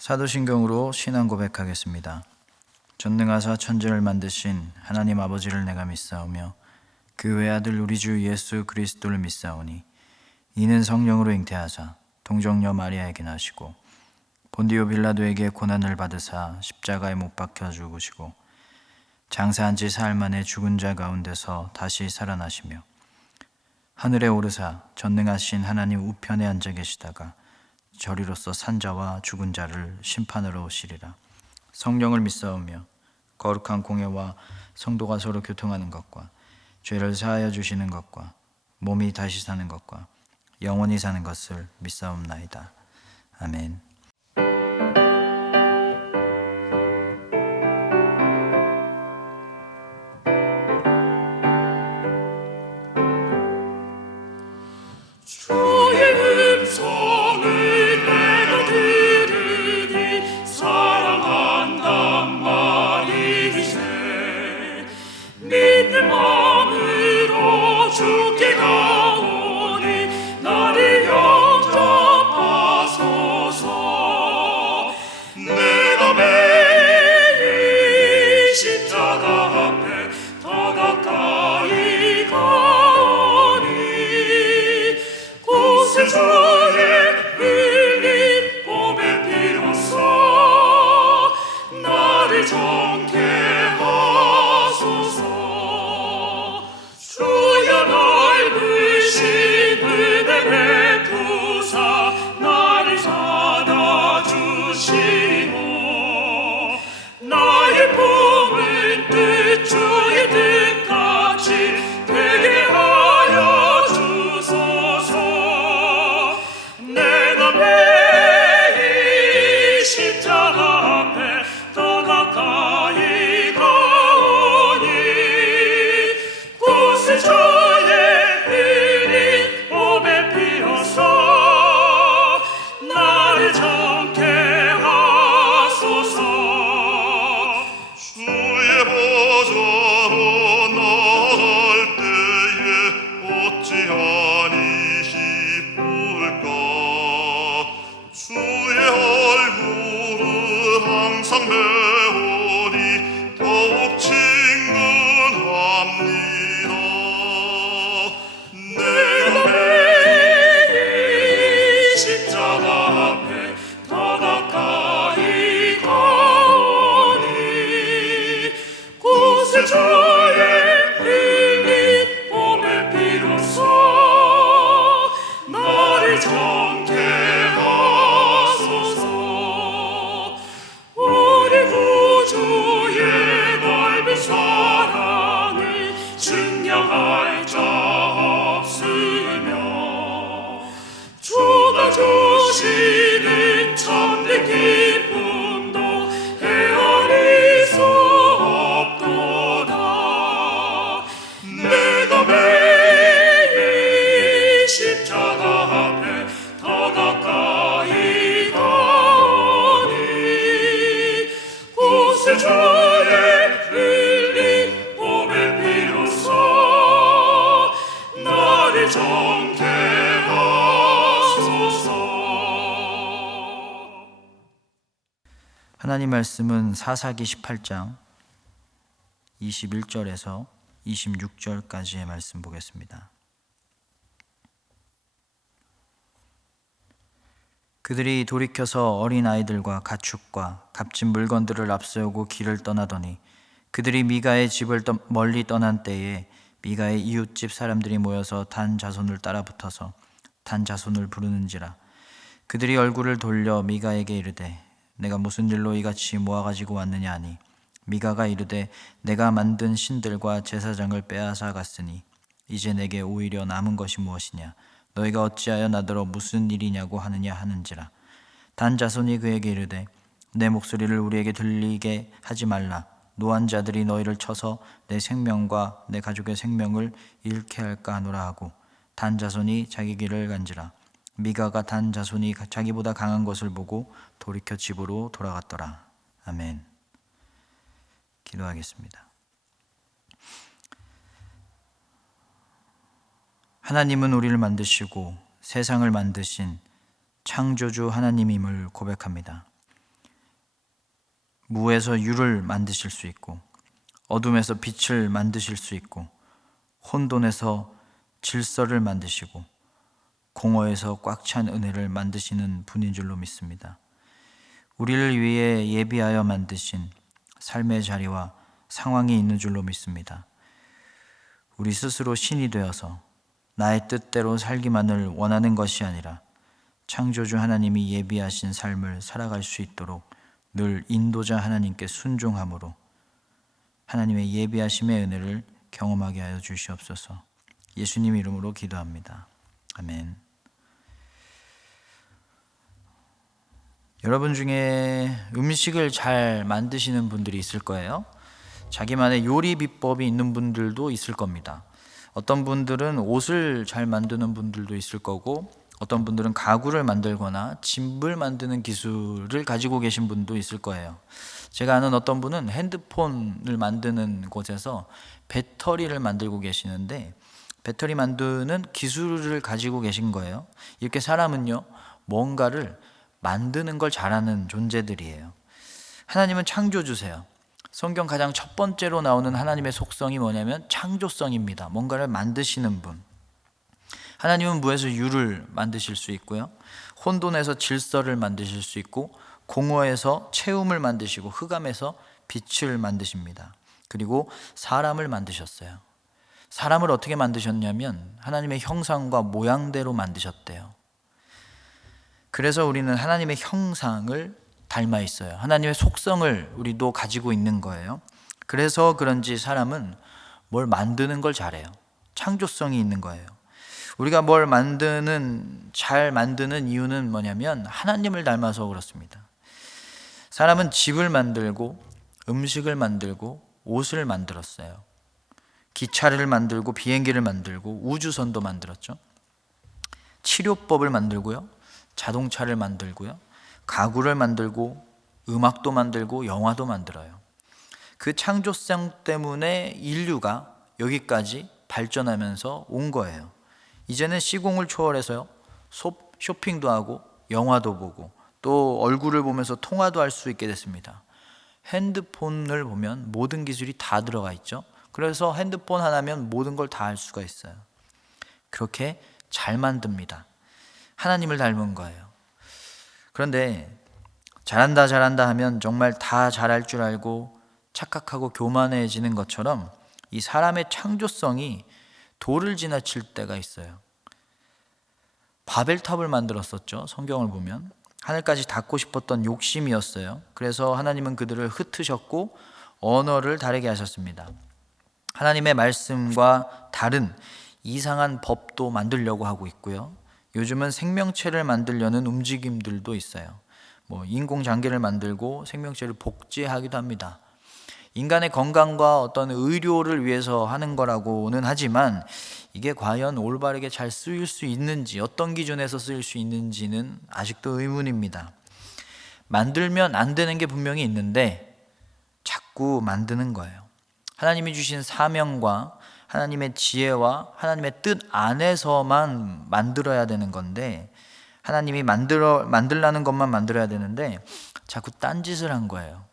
사도신경으로 신앙 고백하겠습니다. 전능하사 천지를 만드신 하나님 아버지를 내가 믿사오며 그 외아들 우리 주 예수 그리스도를 믿사오니 이는 성령으로 잉태하사 동정녀 마리아에게 나시고 본디오 빌라도에게 고난을 받으사 십자가에 못 박혀 죽으시고 장사한 지 사흘 만에 죽은 자 가운데서 다시 살아나시며 하늘에 오르사 전능하신 하나님 우편에 앉아 계시다가 저리로서 산자와 죽은 자를 심판하러 오시리라. 성령을 믿사오며 거룩한 공예와 성도가 서로 교통하는 것과 죄를 사하여 주시는 것과 몸이 다시 사는 것과 영원히 사는 것을 믿사옵나이다. 아멘. 주의 음성을 내가 들으니 사랑한단 말이세. 믿는 마음으로 주께 가오니 나를 영접하소서. 내가 매일 십자가 앞에 더 가까이 가오니 곳에 주의 흘린 몸의 피로써 나를 정케 하소서. 주여 넓으신 은혜 베푸사 나를 사다 주시고 나의 품은 뜻 주의 뜻같이 되게 하여 주소서. 내가 매일 십자가 앞에 더 가까이 가오니 곳에 주의 흘린 몸의 피로써 나를 정케 하소서. 주의 보좌로 나갈 때에 어찌하니 기쁠까. 주의 얼굴을 항상 배우니 더욱 친근합니다. 내가 매일 십자가 앞에 더 가까이 가오니 곳에 주의 흘린 몸의 피로써 나를 정케 하소서. 우리 구주의 넓은 사랑을 증명할 자 없으며 주가 주시는 참된 기쁨도 헤아릴 수 없도다. 내가 매일 십자가 앞에 더 가까이 가오니 곳에 주의 흘린 몸의 피로써 나를 정케 하소서. 하나님 말씀은 사사기 18장 21절에서 26절까지의 말씀 보겠습니다. 그들이 돌이켜서 어린 아이들과 가축과 값진 물건들을 앞세우고 길을 떠나더니 그들이 미가의 집을 멀리 떠난 때에 미가의 이웃집 사람들이 모여서 단 자손을 따라붙어서 단 자손을 부르는지라. 그들이 얼굴을 돌려 미가에게 이르되 내가 무슨 일로 이같이 모아가지고 왔느냐 하니 미가가 이르되 내가 만든 신들과 제사장을 빼앗아 갔으니 이제 내게 오히려 남은 것이 무엇이냐. 너희가 어찌하여 나더러 무슨 일이냐고 하느냐 하는지라. 단 자손이 그에게 이르되 내 목소리를 우리에게 들리게 하지 말라. 노한 자들이 너희를 쳐서 내 생명과 내 가족의 생명을 잃게 할까 하노라 하고 단 자손이 자기 길을 간지라. 미가가 단 자손이 자기보다 강한 것을 보고 돌이켜 집으로 돌아갔더라. 아멘. 기도하겠습니다. 하나님은 우리를 만드시고 세상을 만드신 창조주 하나님임을 고백합니다. 무에서 유를 만드실 수 있고 어둠에서 빛을 만드실 수 있고 혼돈에서 질서를 만드시고 공허에서 꽉 찬 은혜를 만드시는 분인 줄로 믿습니다. 우리를 위해 예비하여 만드신 삶의 자리와 상황이 있는 줄로 믿습니다. 우리 스스로 신이 되어서 나의 뜻대로 살기만을 원하는 것이 아니라 창조주 하나님이 예비하신 삶을 살아갈 수 있도록 늘 인도자 하나님께 순종함으로 하나님의 예비하심의 은혜를 경험하게 하여 주시옵소서. 예수님 이름으로 기도합니다. 아멘. 여러분 중에 음식을 잘 만드시는 분들이 있을 거예요. 자기만의 요리 비법이 있는 분들도 있을 겁니다. 어떤 분들은 옷을 잘 만드는 분들도 있을 거고 어떤 분들은 가구를 만들거나 집을 만드는 기술을 가지고 계신 분도 있을 거예요. 제가 아는 어떤 분은 핸드폰을 만드는 곳에서 배터리를 만들고 계시는데 배터리 만드는 기술을 가지고 계신 거예요. 이렇게 사람은요, 뭔가를 만드는 걸 잘하는 존재들이에요. 하나님은 창조주세요. 성경 가장 첫 번째로 나오는 하나님의 속성이 뭐냐면 창조성입니다. 뭔가를 만드시는 분. 하나님은 무에서 유를 만드실 수 있고요, 혼돈에서 질서를 만드실 수 있고 공허에서 채움을 만드시고 흑암에서 빛을 만드십니다. 그리고 사람을 만드셨어요. 사람을 어떻게 만드셨냐면 하나님의 형상과 모양대로 만드셨대요. 그래서 우리는 하나님의 형상을 닮아 있어요. 하나님의 속성을 우리도 가지고 있는 거예요. 그래서 그런지 사람은 뭘 만드는 걸 잘해요. 창조성이 있는 거예요. 우리가 뭘 잘 만드는 이유는 뭐냐면 하나님을 닮아서 그렇습니다. 사람은 집을 만들고 음식을 만들고 옷을 만들었어요. 기차를 만들고 비행기를 만들고 우주선도 만들었죠. 치료법을 만들고요, 자동차를 만들고요, 가구를 만들고 음악도 만들고 영화도 만들어요. 그 창조성 때문에 인류가 여기까지 발전하면서 온 거예요. 이제는 시공을 초월해서요, 쇼핑도 하고 영화도 보고 또 얼굴을 보면서 통화도 할 수 있게 됐습니다. 핸드폰을 보면 모든 기술이 다 들어가 있죠. 그래서 핸드폰 하나면 모든 걸 다 할 수가 있어요. 그렇게 잘 만듭니다. 하나님을 닮은 거예요. 그런데 잘한다 하면 정말 다 잘할 줄 알고 착각하고 교만해지는 것처럼 이 사람의 창조성이 도를 지나칠 때가 있어요. 바벨탑을 만들었었죠. 성경을 보면 하늘까지 닿고 싶었던 욕심이었어요. 그래서 하나님은 그들을 흩으셨고 언어를 다르게 하셨습니다. 하나님의 말씀과 다른 이상한 법도 만들려고 하고 있고요, 요즘은 생명체를 만들려는 움직임들도 있어요. 인공장기를 만들고 생명체를 복제하기도 합니다. 인간의 건강과 어떤 의료를 위해서 하는 거라고는 하지만 이게 과연 올바르게 잘 쓰일 수 있는지, 어떤 기준에서 쓰일 수 있는지는 아직도 의문입니다. 만들면 안 되는 게 분명히 있는데 자꾸 만드는 거예요. 하나님이 주신 사명과 하나님의 지혜와 하나님의 뜻 안에서만 만들어야 되는 건데, 하나님이 만들라는 것만 만들어야 되는데 자꾸 딴짓을 한 거예요.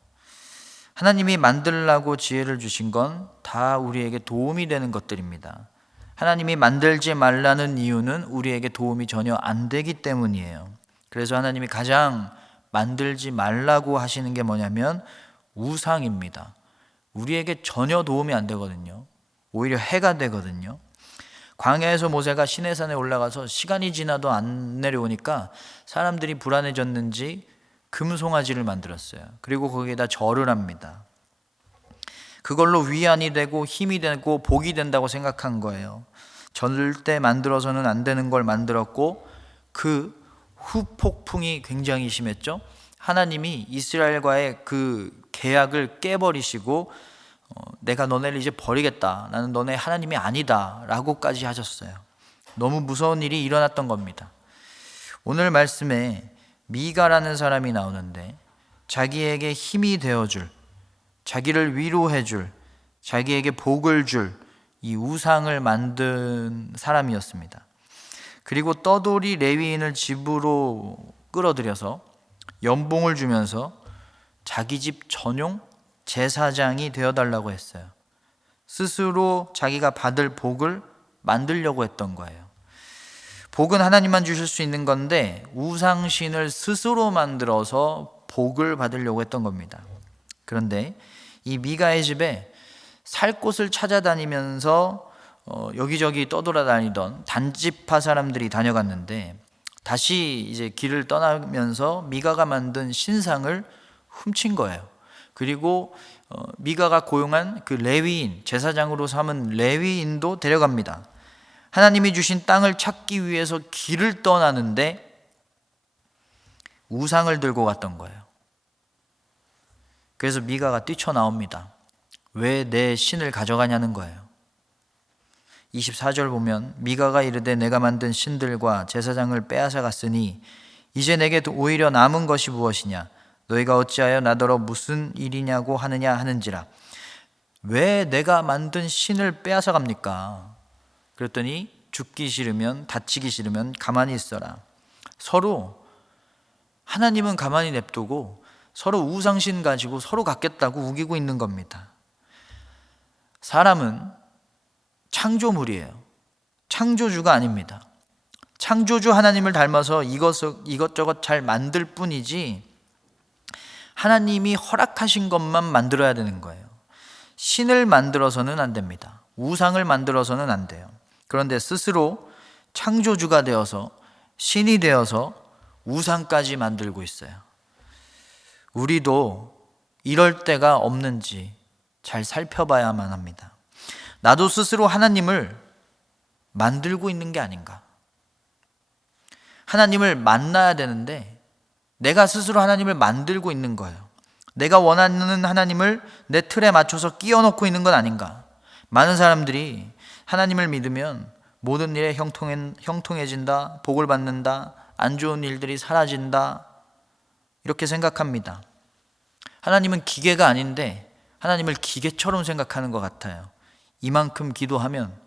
하나님이 만들라고 지혜를 주신 건 다 우리에게 도움이 되는 것들입니다. 하나님이 만들지 말라는 이유는 우리에게 도움이 전혀 안 되기 때문이에요. 그래서 하나님이 가장 만들지 말라고 하시는 게 뭐냐면 우상입니다. 우리에게 전혀 도움이 안 되거든요. 오히려 해가 되거든요. 광야에서 모세가 시내산에 올라가서 시간이 지나도 안 내려오니까 사람들이 불안해졌는지 금송아지를 만들었어요. 그리고 거기에다 절을 합니다. 그걸로 위안이 되고 힘이 되고 복이 된다고 생각한 거예요. 절대 만들어서는 안 되는 걸 만들었고 그 후폭풍이 굉장히 심했죠. 하나님이 이스라엘과의 그 계약을 깨버리시고 내가 너네를 이제 버리겠다, 나는 너네 하나님이 아니다 라고까지 하셨어요. 너무 무서운 일이 일어났던 겁니다. 오늘 말씀에 미가라는 사람이 나오는데 자기에게 힘이 되어줄, 자기를 위로해줄, 자기에게 복을 줄 이 우상을 만든 사람이었습니다. 그리고 떠돌이 레위인을 집으로 끌어들여서 연봉을 주면서 자기 집 전용 제사장이 되어달라고 했어요. 스스로 자기가 받을 복을 만들려고 했던 거예요. 복은 하나님만 주실 수 있는 건데 우상신을 스스로 만들어서 복을 받으려고 했던 겁니다. 그런데 이 미가의 집에 살 곳을 찾아다니면서 여기저기 떠돌아다니던 단지파 사람들이 다녀갔는데 다시 이제 길을 떠나면서 미가가 만든 신상을 훔친 거예요. 그리고 미가가 고용한 그 레위인, 제사장으로 삼은 레위인도 데려갑니다. 하나님이 주신 땅을 찾기 위해서 길을 떠나는데 우상을 들고 갔던 거예요. 그래서 미가가 뛰쳐나옵니다. 왜 내 신을 가져가냐는 거예요. 24절 보면 미가가 이르되 내가 만든 신들과 제사장을 빼앗아 갔으니 이제 내게 오히려 남은 것이 무엇이냐? 너희가 어찌하여 나더러 무슨 일이냐고 하느냐 하는지라. 왜 내가 만든 신을 빼앗아 갑니까? 그랬더니 죽기 싫으면, 다치기 싫으면 가만히 있어라. 서로 하나님은 가만히 냅두고 서로 우상신 가지고 서로 갖겠다고 우기고 있는 겁니다. 사람은 창조물이에요. 창조주가 아닙니다. 창조주 하나님을 닮아서 이것저것 잘 만들 뿐이지 하나님이 허락하신 것만 만들어야 되는 거예요. 신을 만들어서는 안 됩니다. 우상을 만들어서는 안 돼요. 그런데 스스로 창조주가 되어서 신이 되어서 우상까지 만들고 있어요. 우리도 이럴 때가 없는지 잘 살펴봐야만 합니다. 나도 스스로 하나님을 만들고 있는 게 아닌가. 하나님을 만나야 되는데 내가 스스로 하나님을 만들고 있는 거예요. 내가 원하는 하나님을 내 틀에 맞춰서 끼워 넣고 있는 건 아닌가. 많은 사람들이 하나님을 믿으면 모든 일에 형통해진다, 복을 받는다, 안 좋은 일들이 사라진다, 이렇게 생각합니다. 하나님은 기계가 아닌데 하나님을 기계처럼 생각하는 것 같아요. 이만큼 기도하면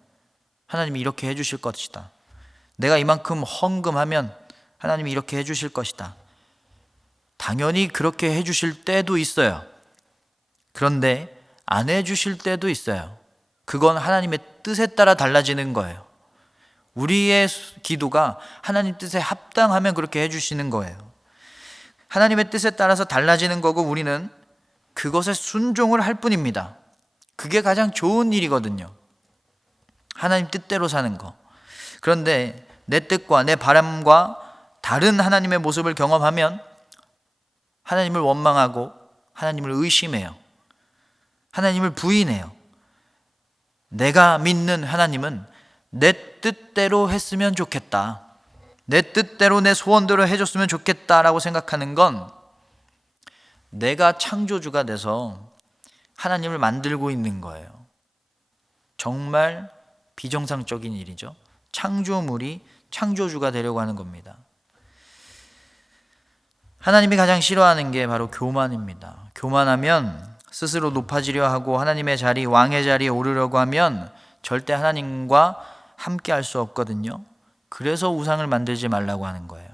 하나님이 이렇게 해주실 것이다. 내가 이만큼 헌금하면 하나님이 이렇게 해주실 것이다. 당연히 그렇게 해주실 때도 있어요. 그런데 안 해주실 때도 있어요. 그건 하나님의 뜻에 따라 달라지는 거예요. 우리의 기도가 하나님 뜻에 합당하면 그렇게 해주시는 거예요. 하나님의 뜻에 따라서 달라지는 거고 우리는 그것에 순종을 할 뿐입니다. 그게 가장 좋은 일이거든요. 하나님 뜻대로 사는 거. 그런데 내 뜻과 내 바람과 다른 하나님의 모습을 경험하면 하나님을 원망하고 하나님을 의심해요. 하나님을 부인해요. 내가 믿는 하나님은 내 뜻대로 했으면 좋겠다. 내 뜻대로 내 소원대로 해줬으면 좋겠다라고 생각하는 건 내가 창조주가 돼서 하나님을 만들고 있는 거예요. 정말 비정상적인 일이죠. 창조물이 창조주가 되려고 하는 겁니다. 하나님이 가장 싫어하는 게 바로 교만입니다. 교만하면 스스로 높아지려 하고 하나님의 자리, 왕의 자리에 오르려고 하면 절대 하나님과 함께 할 수 없거든요. 그래서 우상을 만들지 말라고 하는 거예요.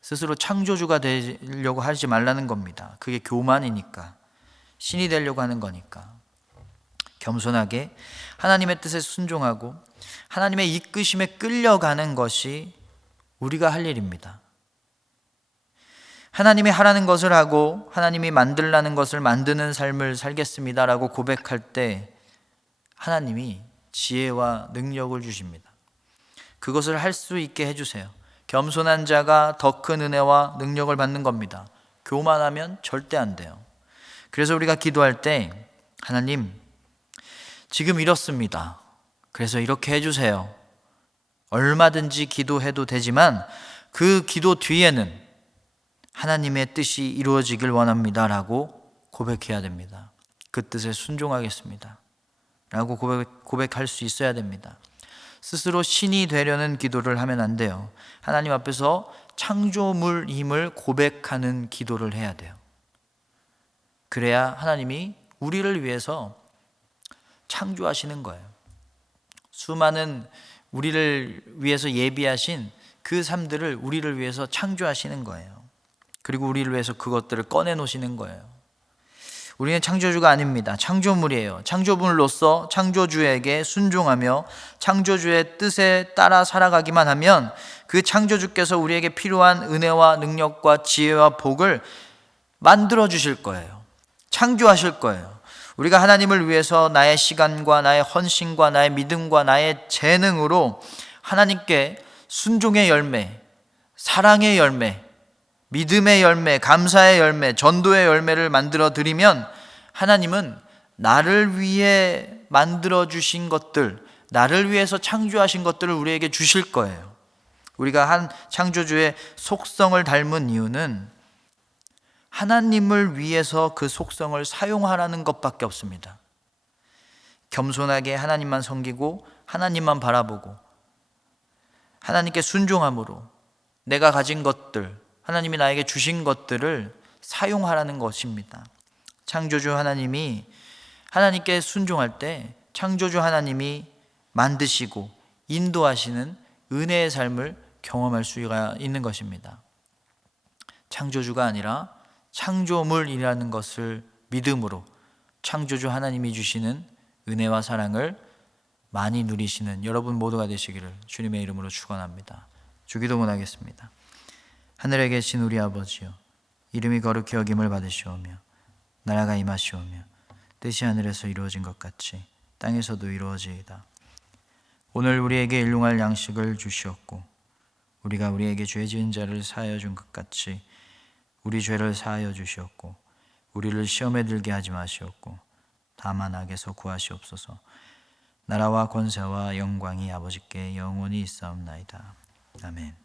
스스로 창조주가 되려고 하지 말라는 겁니다. 그게 교만이니까. 신이 되려고 하는 거니까. 겸손하게 하나님의 뜻에 순종하고 하나님의 이끄심에 끌려가는 것이 우리가 할 일입니다. 하나님이 하라는 것을 하고 하나님이 만들라는 것을 만드는 삶을 살겠습니다라고 고백할 때 하나님이 지혜와 능력을 주십니다. 그것을 할 수 있게 해주세요. 겸손한 자가 더 큰 은혜와 능력을 받는 겁니다. 교만하면 절대 안 돼요. 그래서 우리가 기도할 때 하나님 지금 이렇습니다. 그래서 이렇게 해주세요. 얼마든지 기도해도 되지만 그 기도 뒤에는 하나님의 뜻이 이루어지길 원합니다 라고 고백해야 됩니다. 그 뜻에 순종하겠습니다 라고 고백할 수 있어야 됩니다. 스스로 신이 되려는 기도를 하면 안 돼요. 하나님 앞에서 창조물임을 고백하는 기도를 해야 돼요. 그래야 하나님이 우리를 위해서 창조하시는 거예요. 수많은 우리를 위해서 예비하신 그 삶들을 우리를 위해서 창조하시는 거예요. 그리고 우리를 위해서 그것들을 꺼내 놓으시는 거예요. 우리는 창조주가 아닙니다. 창조물이에요. 창조물로서 창조주에게 순종하며 창조주의 뜻에 따라 살아가기만 하면 그 창조주께서 우리에게 필요한 은혜와 능력과 지혜와 복을 만들어 주실 거예요. 창조하실 거예요. 우리가 하나님을 위해서 나의 시간과 나의 헌신과 나의 믿음과 나의 재능으로 하나님께 순종의 열매, 사랑의 열매, 믿음의 열매, 감사의 열매, 전도의 열매를 만들어 드리면 하나님은 나를 위해 만들어 주신 것들, 나를 위해서 창조하신 것들을 우리에게 주실 거예요. 우리가 한 창조주의 속성을 닮은 이유는 하나님을 위해서 그 속성을 사용하라는 것밖에 없습니다. 겸손하게 하나님만 섬기고 하나님만 바라보고 하나님께 순종함으로 내가 가진 것들, 하나님이 나에게 주신 것들을 사용하라는 것입니다. 창조주 하나님이 하나님께 순종할 때 창조주 하나님이 만드시고 인도하시는 은혜의 삶을 경험할 수가 있는 것입니다. 창조주가 아니라 창조물이라는 것을 믿음으로 창조주 하나님이 주시는 은혜와 사랑을 많이 누리시는 여러분 모두가 되시기를 주님의 이름으로 축원합니다. 주기도문 하겠습니다. 하늘에 계신 우리 아버지여, 이름이 거룩히 여김을 받으시오며 나라가 임하시오며 뜻이 하늘에서 이루어진 것 같이 땅에서도 이루어지이다. 오늘 우리에게 일용할 양식을 주시었고 우리가 우리에게 죄 지은 자를 사하여 준 것 같이 우리 죄를 사하여 주시었고 우리를 시험에 들게 하지 마시옵고 다만 악에서 구하시옵소서. 나라와 권세와 영광이 아버지께 영원히 있사옵나이다. 아멘.